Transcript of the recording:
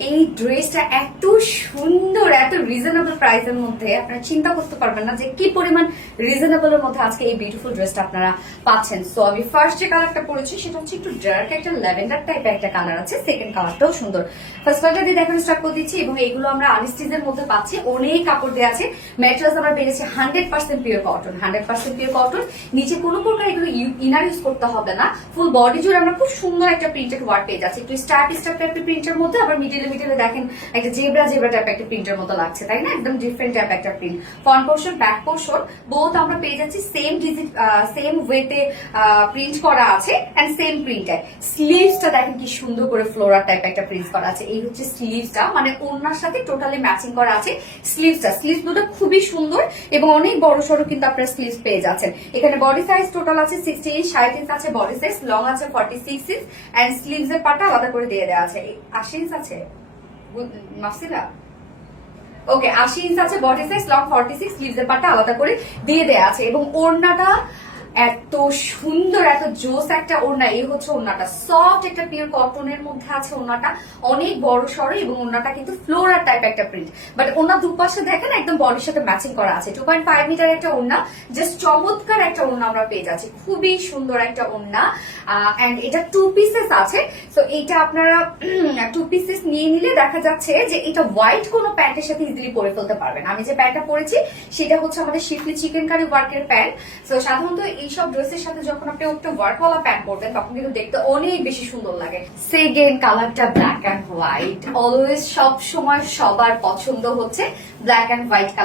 এই ড্রেসটা এত সুন্দর, এত রিজনেবল প্রাইসের মধ্যে আপনারা চিন্তা করতে পারবেন না যে কি পরিমাণ রিজনেবলের মধ্যে আজকে এই বিউটিফুল ড্রেসটা আপনারা পাচ্ছেন। সো আমি ফার্স্ট যে কালারটা পরেছি সেটা হচ্ছে একটু ডার্ক একটা ল্যাভেন্ডার টাইপের একটা কালার আছে, সেকেন্ড কালারটাও সুন্দর। ফার্স্ট কালারটা দিয়ে দেখানো স্টার্ট করে দিচ্ছি এবং এগুলো আমরা আনস্টিচের মধ্যে পাচ্ছি, অনেক কাপড় দেওয়া আছে। ম্যাটেরিয়ালস আমরা পেয়েছি 100% পিওর কটন, 100% পিওর কটন। নিচে কোনো প্রকার এগুলো ইনার ইউজ করতে হবে না। ফুল বডি জুড়ে আমরা খুব সুন্দর একটা প্রিন্টেড ওয়ার্ক পেয়ে যাচ্ছি, একটু স্টাইপ টাইপের প্রিন্টের মধ্যে, আবার মিডিলে দেখেন একটা জেব্রা টাইপ একটা প্রিন্টের মতো লাগছে, তাই না? একদম ডিফারেন্ট টাইপ একটা print. Front portion back portion both আমরা পেয়ে যাচ্ছি সেম ওয়েতে প্রিন্ট করা আছে এন্ড সেম প্রিন্টে। স্লিভসটা দেখেন কি সুন্দর করে ফ্লোরাল টাইপ একটা প্রিন্ট করা আছে। এই হচ্ছে স্লিভসটা, মানে ওড়নার সাথে টোটালি ম্যাচিং করা আছে স্লিভসটা। স্লিভস দুটো খুবই সুন্দর এবং অনেক বড় সড়ো কিন্তু আপনারা স্লিভস পেয়ে যাচ্ছেন। এখানে বডি সাইজ টোটাল আছে 60 ইঞ্চ, 60 ইঞ্চ আছে বডি সাইজ, লং আছে 46 ইঞ্চ এন্ড স্লিভস এর পাটা আলাদা করে দিয়ে দেওয়া আছে। 80 ইঞ্চ আছে মাফসিলা, ওকে 80 ইঞ্চ আছে বডি সাইজ, লং 46, স্লিভস এর পাটা আলাদা করে দিয়ে দেয়া আছে। এবং ওড়নাটা এত সুন্দর, এত জোস একটা ওড়না। এই হচ্ছে ওড়নাটা, সফট একটা পিওর কটনের মধ্যে আছে ওড়নাটা, অনেক বড় সড়ো এবং ওড়নাটা কিন্তু ফ্লোরাল টাইপ একটা প্রিন্ট। বাট ওড়না দুপাশে দেখেন একদম বডির সাথে ম্যাচিং করা আছে। 2.5 মিটার একটা ওড়না, জাস্ট চমৎকার একটা ওড়না আমরা পেয়ে যাচ্ছি, খুবই সুন্দর একটা ওড়না। এন্ড এটা 2 পিসেস আছে। সো এটা আপনারা 2 পিসেস নিয়ে নিলে দেখা যাচ্ছে যে এটা হোয়াইট কোনো প্যান্টের সাথে ইজিলি পরে ফেলতে পারবেন। আমি যে প্যান্টটা পরেছি সেটা হচ্ছে আমাদের শিফলি চিকেন কারি ওয়ার্কের প্যান্ট। সো সাধারণত এইসব ড্রেসের সাথে যখন আপনি একটা ওয়ার্কওয়ালা প্যান্ট পরবেন তখন কিন্তু দেখতে অনেক বেশি সুন্দর লাগে। সেকেন্ড কালারটা ব্ল্যাক এন্ড হোয়াইট, অলওয়েজ সব সময় সবার পছন্দ হচ্ছে ব্ল্যাক এন্ড হোয়াইট কালার।